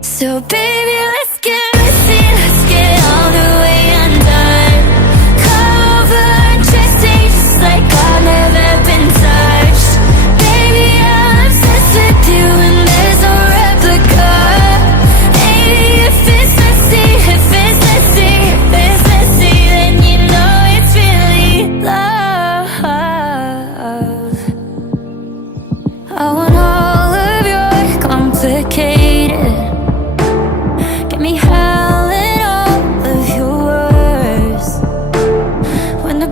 So baby, let's get messy, let's get all the way undone. Come over and just taste just like I've never been touched. Baby, I'm obsessed with you and there's no replica. Baby, if it's messy, if it's messy, if it's messy, then you know it's really love. I want all of your complicated. Get me howling all of your words when the